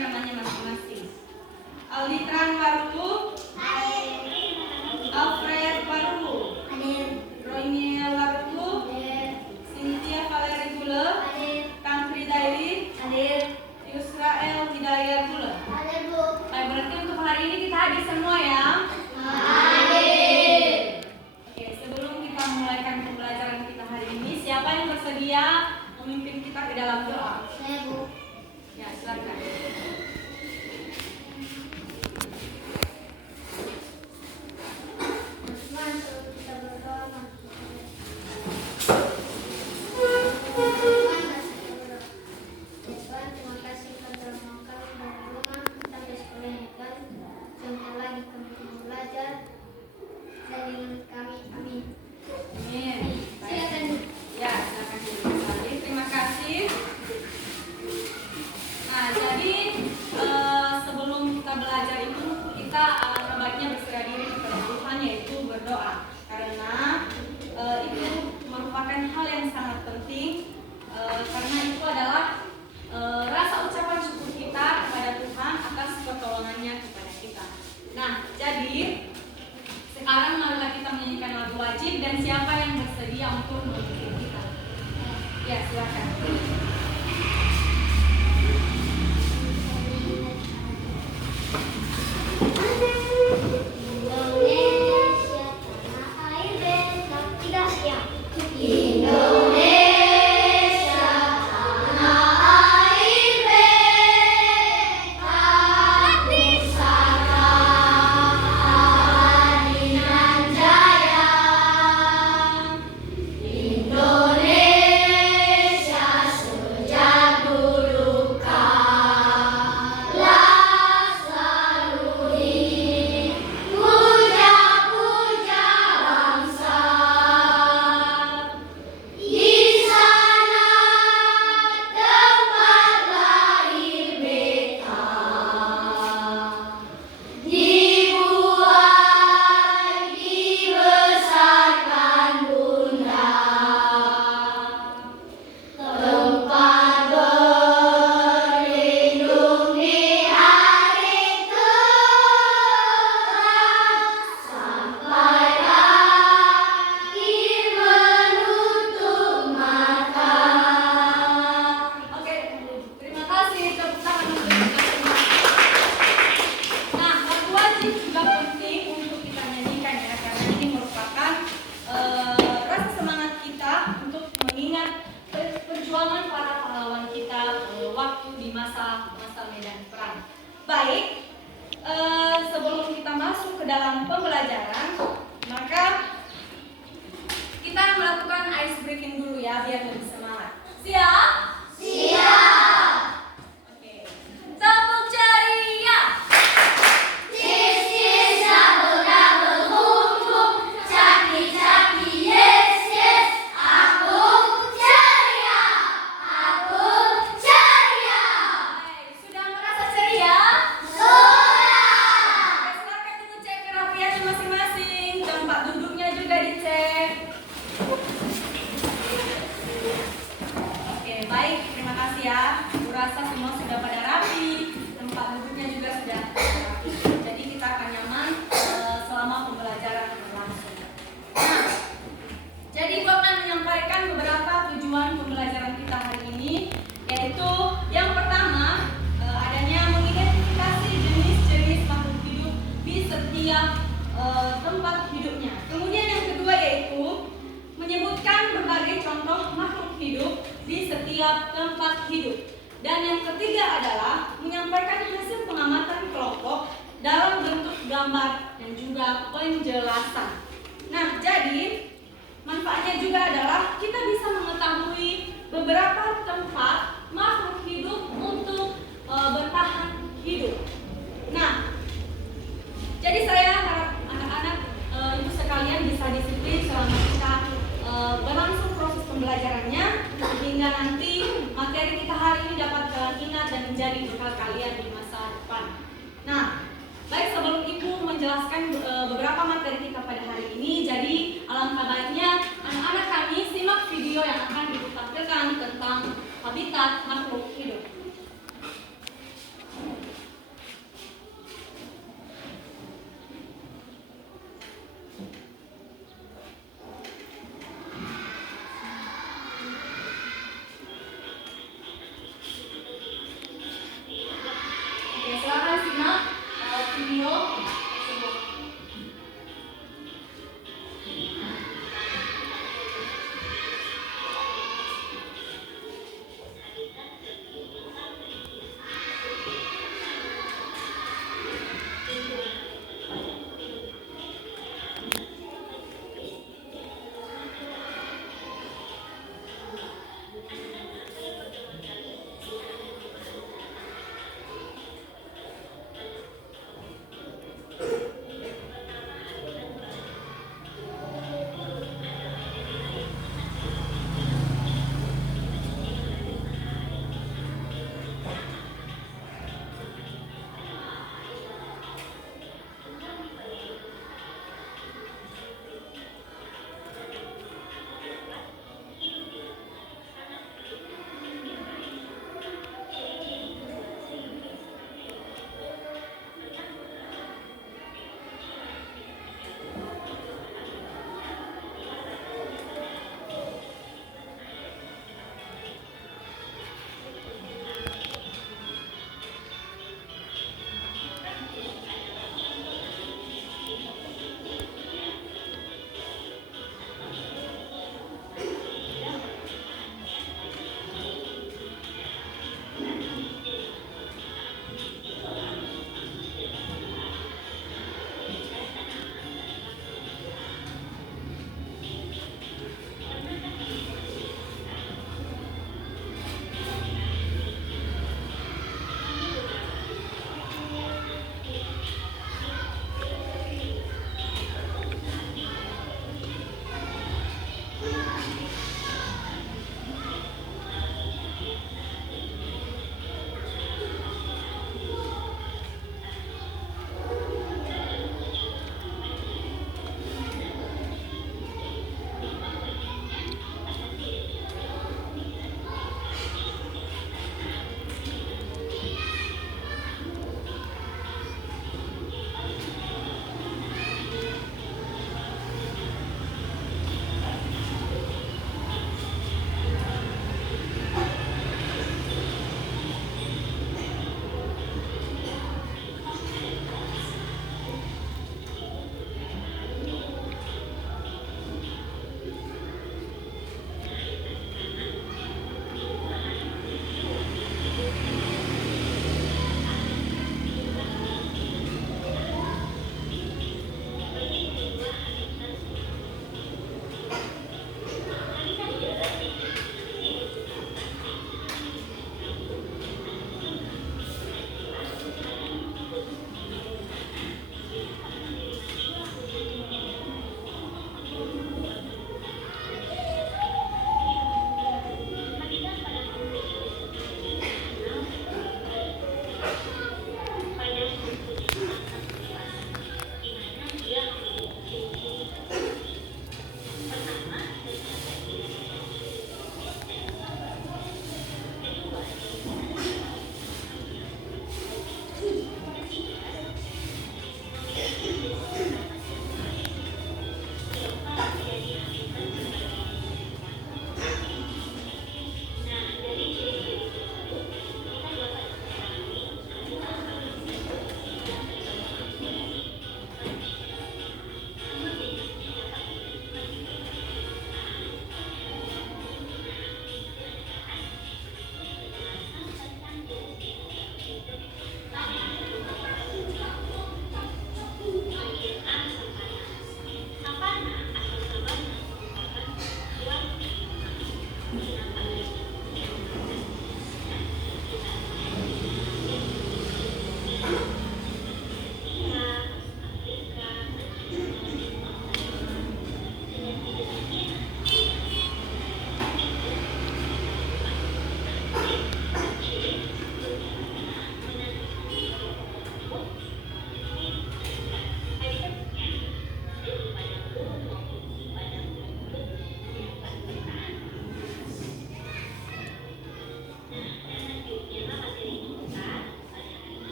namanya masing-masing. Alditran Waru, Alfred Waru, Roynia Waru, Cynthia Valeri Gule, Tangkri Dairi, Yusrael Hidayah Gule. Baik, berarti untuk hari ini kita hadir semua ya. Oke, sebelum kita memulaikan pembelajaran kita hari ini, siapa yang bersedia memimpin kita ke dalam doa? Saya, Bu. Ya, silakan. Kita berdoa. Terima kasih karena kami dari rumah sampai sekolah yang baik. Sebentar lagi kami belajar dari kami. Amin. Amin. Silakan. Ya, silakan kembali. Terima kasih. Nah, jadi sebelum kita belajar itu kita baiknya berserah diri kepada Tuhan, yaitu berdoa, karena itu merupakan hal yang sangat penting, karena itu adalah rasa ucapan syukur kita kepada Tuhan atas pertolongannya kepada kita. Nah, jadi sekarang marilah kita menyanyikan lagu wajib, dan siapa yang bersedia untuk memimpin kita? Ya, silakan. Indonesia tanah air beta tidak ya. Baik, sebelum kita masuk ke dalam pembelajaran, maka kita melakukan ice breaking dulu ya, biar lebih semangat. Siap? Siap. Oke. Tepuk ceria. This is double double boom boom. Caki caki yes yes. Aku ceria. Aku ceria. Baik, sudah merasa ceria? Sudah. Oke, silakan dicek kerapiannya masing-masing. Tempat duduknya juga dicek. Oke, baik, terima kasih ya. Aku rasa semua sudah pada rapi, tempat duduknya juga sudah rapi. Jadi kita akan nyaman selama pembelajaran berlangsung. Nah, jadi aku akan menyampaikan beberapa tujuan pembelajaran kita hari ini, yaitu yang pertama adanya mengidentifikasi jenis-jenis makhluk hidup di setiap tempat hidupnya. Kemudian yang kedua yaitu menyebutkan berbagai contoh makhluk hidup di setiap tempat hidup. Dan yang ketiga adalah menyampaikan hasil pengamatan kelompok dalam bentuk gambar dan juga penjelasan. Nah, jadi manfaatnya juga adalah kita bisa mengetahui beberapa tempat makhluk hidup untuk bertahan hidup. Nah, jadi saya harap anak-anak ibu sekalian bisa disiplin selama kita berlangsung proses pembelajarannya, sehingga nanti materi kita hari ini dapat kalian ingat dan menjadi bekal kalian di masa depan. Nah, baik, sebelum ibu menjelaskan beberapa materi kita pada hari ini, jadi alangkah baiknya anak-anak kami simak video yang akan ibu tampilkan tentang habitat makhluk hidup. video tersebut.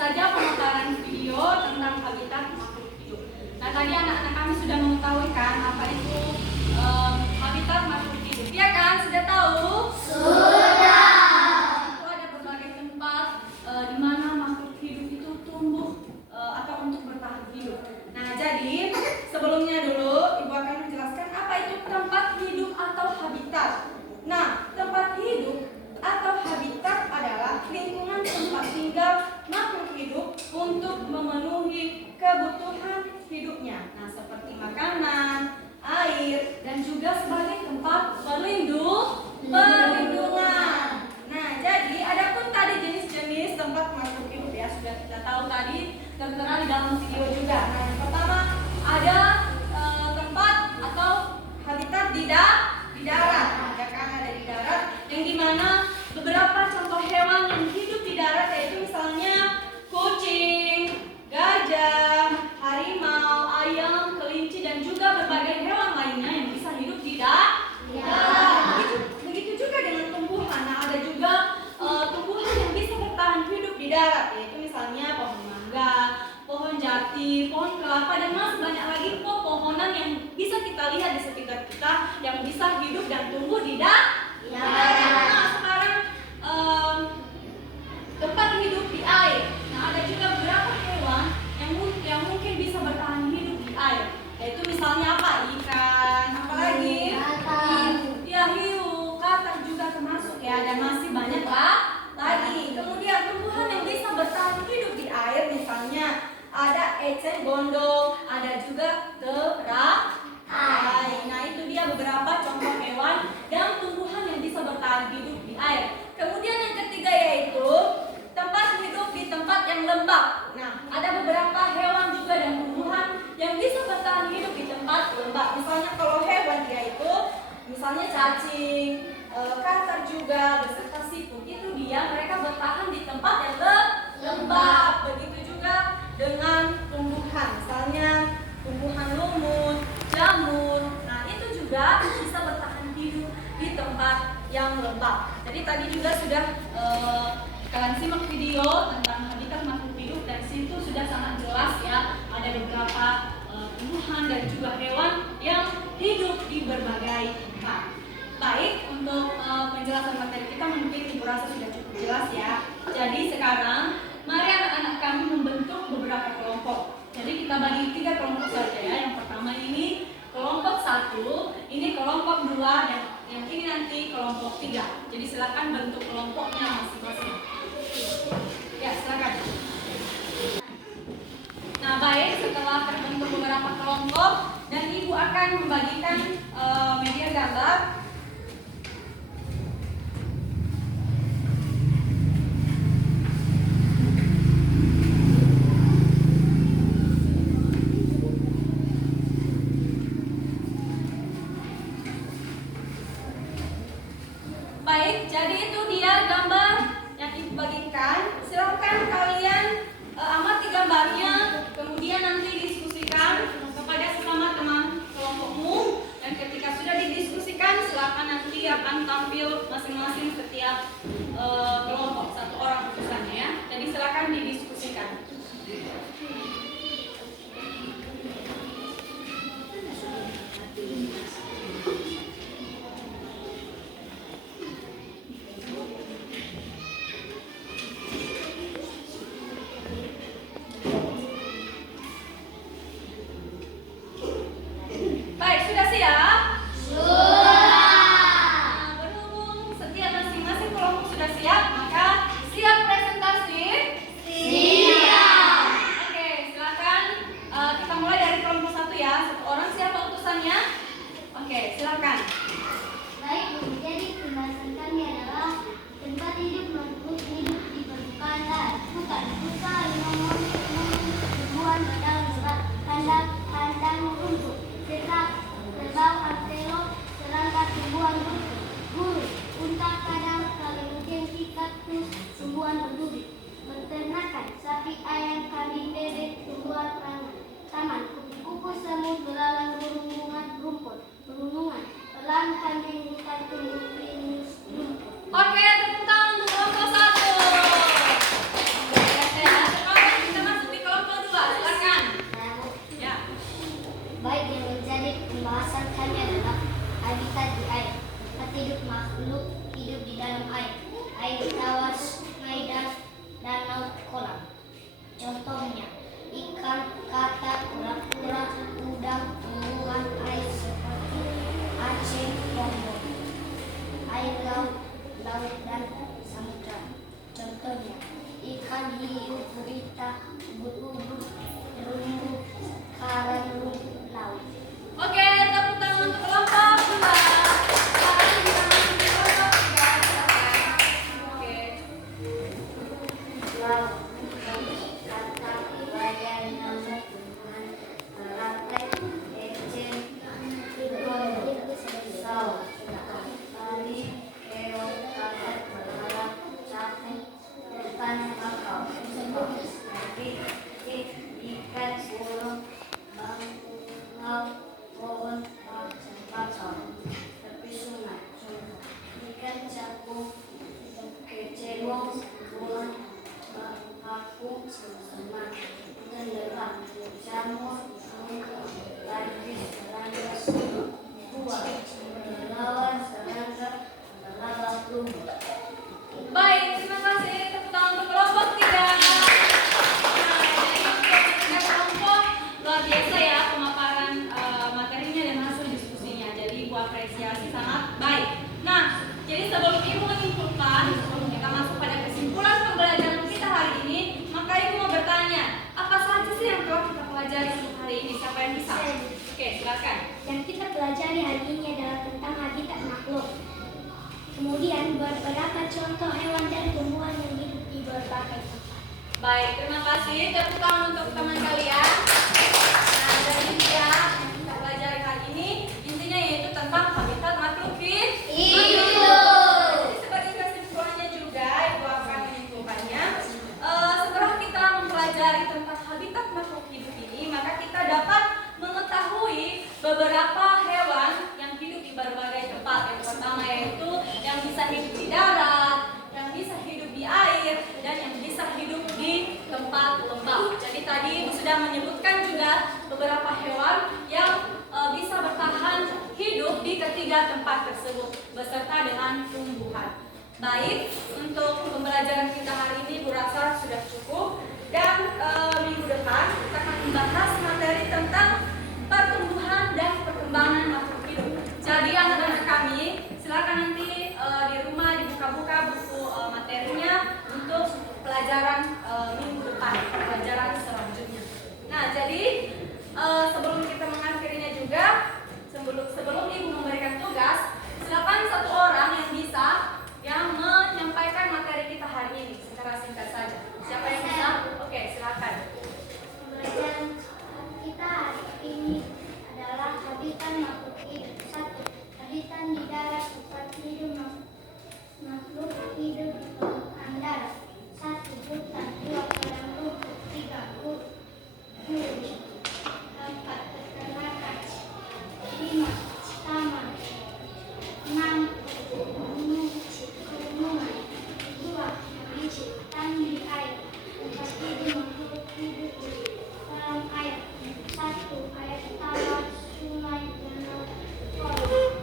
saja pemutaran video tentang habitat makhluk hidup. Nah, tadi anak-anak kami sudah mengetahui kan apa itu habitat makhluk hidup. Iya kan? Sudah tahu? tertera di dalam video juga. Nah, yang pertama ada tempat atau habitat di darat, ya kan, ada di darat, yang dimana beberapa contoh hewan yang hidup di darat yaitu misalnya kucing, gajah, harimau, ayam, kelinci, dan juga berbagai hewan lainnya yang bisa hidup di darat. Begitu juga dengan tumbuhan. Nah, ada juga tumbuhan yang bisa bertahan hidup di darat, yaitu misalnya pohon mangga, pohon jati, pohon kelapa, dan masih banyak lagi pepohonan yang bisa kita lihat di sekitar kita yang bisa hidup dan tumbuh di darat. Nah, sekarang tempat hidup di air. Nah, ada juga beberapa hewan yang mungkin bisa bertahan hidup di air, yaitu misalnya apa? Ikan, apalagi? Hiu, katak juga termasuk ya, dan masih banyak lagi. Kemudian tumbuhan yang bisa bertahan hidup di air misalnya ada eceng gondok, ada juga teratai. Nah, itu dia beberapa contoh hewan dan tumbuhan yang bisa bertahan hidup di air. Kemudian yang ketiga yaitu tempat hidup di tempat yang lembab. Nah, ada beberapa hewan juga dan tumbuhan yang bisa bertahan hidup di tempat lembab. Misalnya kalau hewan yaitu misalnya cacing, katak juga beserta siput, itu dia mereka bertahan di tempat yang lembab. Begitu juga dengan tumbuhan, misalnya tumbuhan lumut, jamur. Nah, itu juga bisa bertahan hidup di tempat yang lembab. Jadi tadi juga sudah kalian simak video tentang habitat makhluk hidup, dan situ sudah sangat jelas ya, ada beberapa tumbuhan dan juga hewan yang hidup di berbagai tempat. Baik, untuk penjelasan materi kita mungkin Ibu rasa sudah cukup jelas ya. Jadi sekarang mari anak-anak kami membentuk beberapa kelompok. Jadi kita bagi 3 kelompok saja ya. Yang pertama ini kelompok 1, ini kelompok 2, dan yang ini nanti kelompok 3. Jadi silakan bentuk kelompoknya masing-masing. Ya, silakan. Nah, baik, setelah terbentuk beberapa kelompok dan Ibu akan membagikan media gambar. Baik, jadi itu dia gambar yang Ibu bagikan. Silakan kalian amati gambarnya, kemudian nanti diskusikan kepada sesama teman kelompokmu, dan ketika sudah didiskusikan silakan nanti akan tampil masing-masing setiap kelompok, 1 orang utusannya ya. Jadi silakan didiskusikan. Kata, apresiasi sangat baik. Nah, jadi sebelum Ibu menyimpulkan, sebelum kita masuk pada kesimpulan pembelajaran kita hari ini, maka Ibu mau bertanya, apa saja sih yang telah kita pelajari untuk hari ini? Siapa yang bisa? Oke, silakan. Yang kita pelajari hari ini adalah tentang habitat makhluk. Kemudian beberapa contoh hewan dan tumbuhan yang hidup di berbagai tempat. Baik, terima kasih. Tepuk tangan untuk teman kalian. Nah, jadi ya, yang kita pelajari hari ini intinya yaitu tentang habitat makhluk hidup. Jadi sebagai kesimpulannya juga, Ibu akan menyimpulkannya. Setelah kita mempelajari tentang habitat makhluk hidup ini, maka kita dapat mengetahui beberapa hewan yang hidup di berbagai tempat. Yang pertama yaitu yang bisa hidup di darat, yang bisa hidup di air, dan yang bisa hidup di tempat lembab. Jadi tadi Ibu sudah menyebutkan juga beberapa hewan yang bisa bertahan hidup di ketiga tempat tersebut beserta dengan tumbuhan. Baik, untuk pembelajaran kita hari ini Bu rasa sudah cukup, dan minggu depan kita akan membahas materi tentang pertumbuhan dan perkembangan makhluk hidup. Jadi anak-anak kami silakan nanti di rumah dibuka-buka buku materinya untuk pelajaran minggu depan, pelajaran selanjutnya. Nah, jadi sebelum kita mengakhirinya juga, sebelum Ibu memberikan tugas, silakan satu orang yang bisa yang menyampaikan materi kita hari ini secara singkat saja. Siapa yang bisa? Oke, silakan. Pembelajaran kita hari ini adalah habitat makhluk hidup. 1. Habitat di darat tempat hidup makhluk hidup di permukaan darat. 1. Hutan. 2. Padang rumput. 3. Gurun. 4. Peternakan. 5. Taman. 6. Gunungan. 2. Hutan di air. Tempat hidup makhluk hidup di dalam air. 1. Air tawar, sungai, danau, kolam.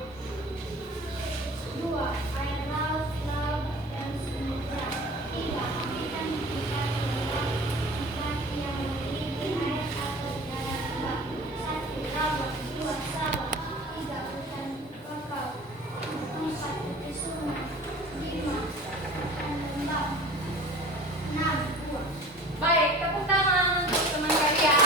2. Air laut, dan samudra. 3. Habitat di air lembab, tempat yang memiliki air atau darat lembab. 1. Rawa. 2. Sawah. 3. Hutan bakau. 4. Tepi sungai. 5. Hutan lembab. 6. Gua. Baik, tepuk tangan untuk teman kalian.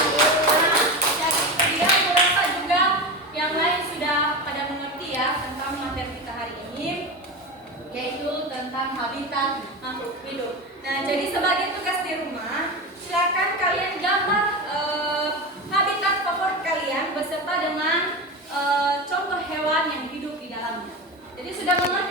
Nah, jadi itu dia Bu rasa juga yang lain sudah pada mengerti ya tentang materi kita hari ini, yaitu tentang habitat makhluk hidup. Nah, jadi sebagai tugas di rumah, silakan kalian gambar habitat favorit kalian beserta dengan contoh hewan yang hidup di dalamnya. Jadi sudah mengerti